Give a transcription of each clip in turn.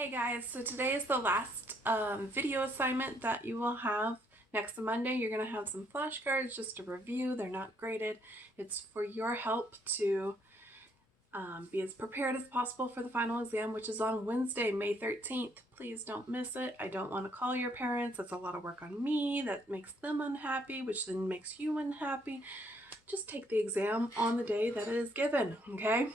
Hey guys, so today is the last video assignment that you will have. Next Monday you're going to have some flashcards just to review. They're not graded. It's for your help to be as prepared as possible for the final exam, which is on Wednesday, May 13th. Please don't miss it. I don't want to call your parents. That's a lot of work on me. That makes them unhappy, which then makes you unhappy. Just take the exam on the day that it is given, okay?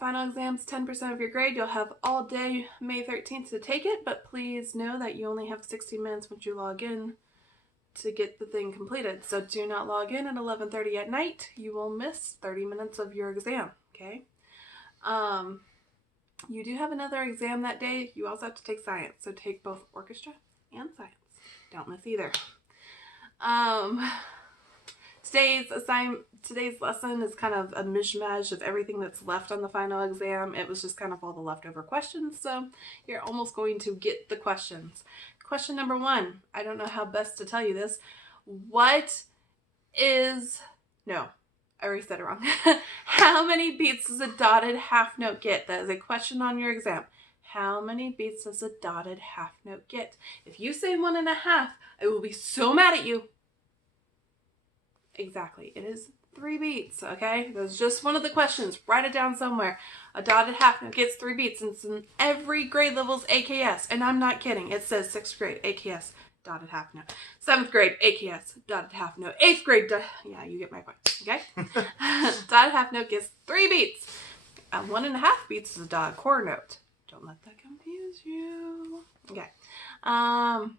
Final exam's 10% of your grade. You'll have all day May 13th to take it, but please know that you only have 60 minutes once you log in to get the thing completed. So do not log in at 11:30 at night. You will miss 30 minutes of your exam, okay? You do have another exam that day. You also have to take science, so take both orchestra and science. Don't miss either. Today's lesson is kind of a mishmash of everything that's left on the final exam. It was just kind of all the leftover questions, so you're almost going to get the questions. Question number 1. I don't know how best to tell you this. No, I already said it wrong. How many beats does a dotted half note get? That is a question on your exam. How many beats does a dotted half note get? If you say 1.5, I will be so mad at you. Exactly. It is 3 beats, okay? That's just one of the questions. Write it down somewhere. A dotted half note gets 3 beats. And it's in every grade level's AKS. And I'm not kidding. It says 6th grade AKS, dotted half note. 7th grade AKS, dotted half note. 8th grade, yeah, you get my point, okay? Dotted half note gets 3 beats. 1.5 beats is a dotted quarter note. Don't let that confuse you. Okay. Time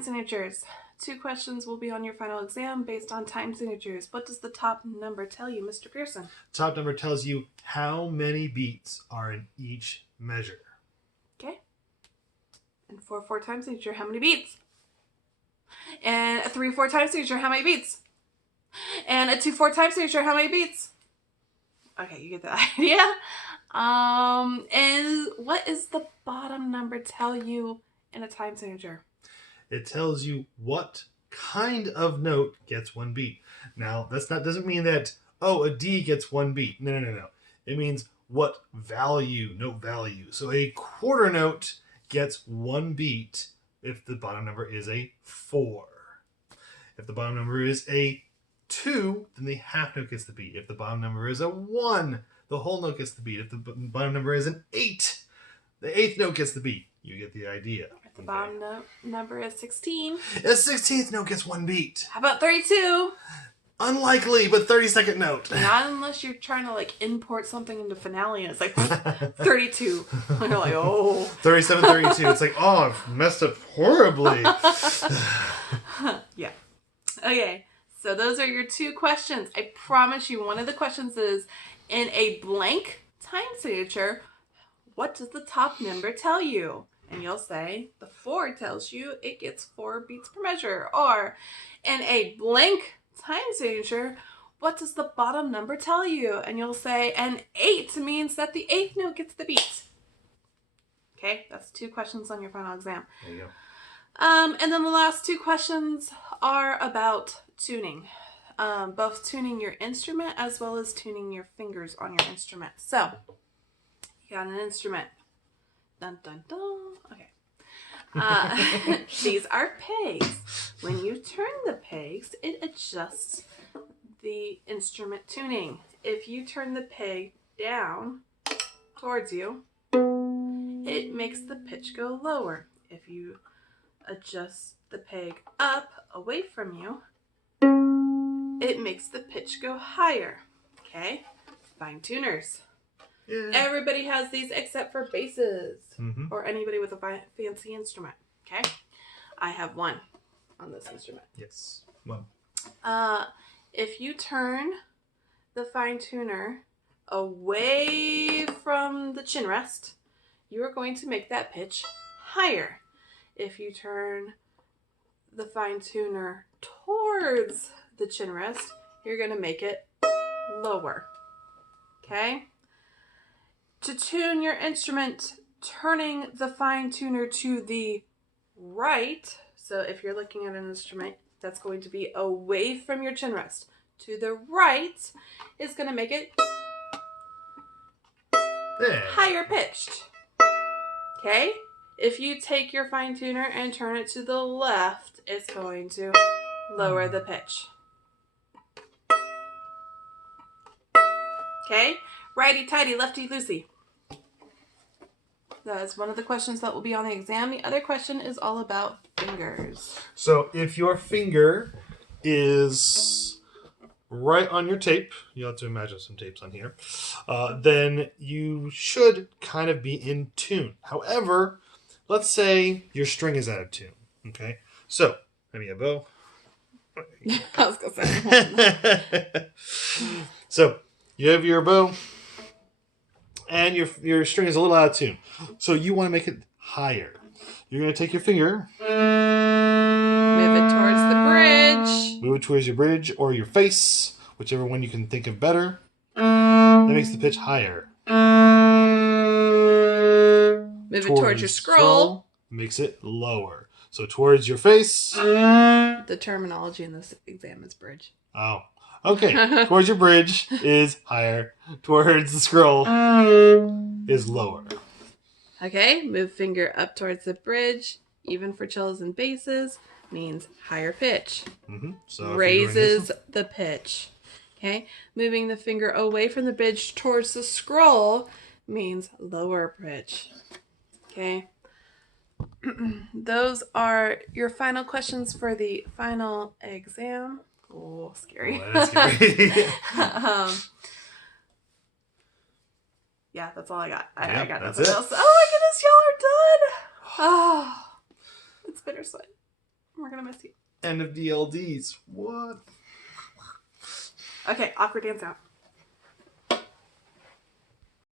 signatures. 2 questions will be on your final exam based on time signatures. What does the top number tell you, Mr. Pearson? Top number tells you how many beats are in each measure. Okay. And 4/4 time signature, how many beats? And a 3/4 time signature, how many beats? And a 2/4 time signature, how many beats? Okay, you get the idea. And what is the bottom number tell you in a time signature? It tells you what kind of note gets 1 beat. Now, doesn't mean that, a D gets 1 beat. No. It means what value, note value. So a quarter note gets 1 beat if the bottom number is a 4. If the bottom number is a 2, then the half note gets the beat. If the bottom number is a 1, the whole note gets the beat. If the bottom number is an 8, the 8th note gets the beat. You get the idea. If the bottom number is 16. The 16th note gets 1 beat. How about 32? Unlikely, but 32nd note. Not unless you're trying to import something into Finale and it's like 32. And you're like, oh. 37, 32. It's like, I've messed up horribly. Yeah. Okay. So those are your 2 questions. I promise you one of the questions is in a blank time signature, what does the top number tell you? And you'll say the 4 tells you it gets 4 beats per measure. Or in a blank time signature, what does the bottom number tell you? And you'll say an 8 means that the 8th note gets the beat. Okay, that's 2 questions on your final exam. There you go. And then the last 2 questions are about tuning. Both tuning your instrument as well as tuning your fingers on your instrument. So, you got an instrument. Dun, dun, dun. Okay. These are pegs. When you turn the pegs, it adjusts the instrument tuning. If you turn the peg down towards you, it makes the pitch go lower. If you adjust the peg up away from you, it makes the pitch go higher. Okay? Fine tuners. Yeah. Everybody has these except for basses or anybody with a fancy instrument. Okay? I have one on this instrument. Yes. 1. If you turn the fine tuner away from the chin rest, you are going to make that pitch higher. If you turn the fine tuner towards the chin rest, you're going to make it lower. Okay? To tune your instrument, turning the fine tuner to the right, so if you're looking at an instrument that's going to be away from your chin rest, to the right is going to make it Yeah. higher pitched. Okay? If you take your fine tuner and turn it to the left, it's going to lower the pitch. Okay? Righty tighty, lefty loosey. That is one of the questions that will be on the exam. The other question is all about fingers. So if your finger is right on your tape, you have to imagine some tapes on here, then you should kind of be in tune. However, let's say your string is out of tune. Okay? So, maybe a bow. I was going to say. So, you have your bow, and your string is a little out of tune. So you want to make it higher. You're going to take your finger, Move it towards the bridge. move it towards your bridge or your face, whichever one you can think of better. That makes the pitch higher. Move it towards your scroll. Makes it lower. So towards your face. The terminology in this exam is bridge. Oh. Okay. Towards your bridge is higher. Towards the scroll is lower. Okay, move finger up towards the bridge, even for cellos and basses, means higher pitch. Mm-hmm. So raises the pitch. Okay, moving the finger away from the bridge towards the scroll means lower pitch. Okay, those are your final questions for the final exam. Oh, scary. Oh, that's scary. Yeah, that's all I got. Yeah, I got that's nothing it. else. Oh my goodness, y'all are done. Oh, it's bittersweet. We're gonna miss you. End of DLDs. What? Okay, awkward dance out.